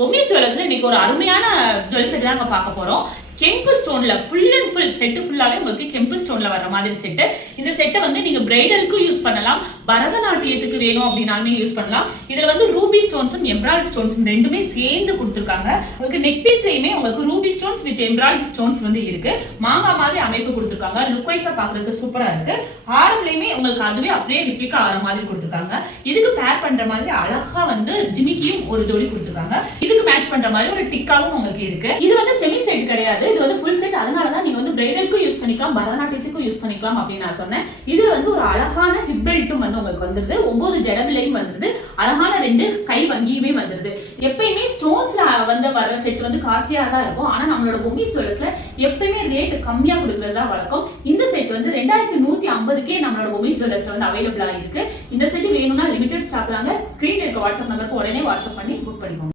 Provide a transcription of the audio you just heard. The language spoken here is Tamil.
பொம்மிஸ் ஜுவல்லர்ஸ்ல இன்னைக்கு ஒரு அருமையான ஜுவல் செட் தாங்க பார்க்க போறோம். கெம்பு ஸ்டோன்ல ஃபுல் அண்ட் ஃபுல் செட் ஃபுல்லாவே உங்களுக்கு கெம்பு ஸ்டோன்ல வர மாதிரி செட். இந்த செட்டை வந்து நீங்க பிரைடலுக்கு யூஸ் பண்ணலாம், பரதநாட்டியத்துக்கு வேணும் அப்படினாலுமே யூஸ் பண்ணலாம். இதுல வந்து ரூபி ஸ்டோன்ஸும் எம்ராய்டு ஸ்டோன்ஸும் ரெண்டுமே சேர்ந்து கொடுத்துருக்காங்க. உங்களுக்கு நெக் பீஸ்லயுமே உங்களுக்கு Ruby stones with emerald stones வந்து இருக்கு. மாங்கா மாதிரி அமைப்பு கொடுத்துருக்காங்க. லுக் வைஸா பாக்குறதுக்கு சூப்பரா இருக்கு. ஆரம்லயுமே உங்களுக்கு அதுவே அப்படியே ரிப்ளிகா ஆற மாதிரி கொடுத்துருக்காங்க. இதுக்கு பேர் பண்ற மாதிரி அழகா வந்து ஜிமிக்கியும் ஒரு ஜோடி கொடுத்துருக்காங்க. இதுக்கு மேட்ச் பண்ற மாதிரி ஒரு டிக்காவும் உங்களுக்கு இருக்கு. இது வந்து செமி செட் கிடையாது, இது வந்து ஃபுல் செட். அதனால தான் நீங்க வந்து பிரைடலுக்கும் யூஸ் பண்ணிக்கலாம், பரதநாட்டியத்துக்கும் யூஸ் பண்ணிக்கலாம் அப்படின்னு நான் சொன்னேன். இது வந்து ஒரு அழகான ஹிப் பெல்ட்டும் வந்து உங்களுக்கு வந்துருது, 9 ஜடபிலையும் வந்துருது, அழகான 2 கை வங்கியுமே வந்துருது. எப்பயுமே ஸ்டோன்ஸ்ல வந்து வர செட் வந்து காஸ்ட்லியா தான் இருக்கும். ஆனா நம்மளோட பொம்மிஸ் ஜுவல்லர்ஸ்ல எப்பயுமே ரேட் கம்மியா கொடுக்கறது தான் வழக்கம். இந்த செட் வந்து 2150க்கே நம்மளோட பொம்மிஸ் ஜுவல்லர்ஸ்ல வந்து அவைலபிளா இருக்கு. இந்த செட் வேணும்னா லிமிடெட் ஸ்டாக் தாங்க. ஸ்கிரீன்ல இருக்க வாட்ஸ்அப் நம்பருக்கு உடனே வாட்ஸ்அப் பண்ணி புக் பண்ணிக்கோங்க.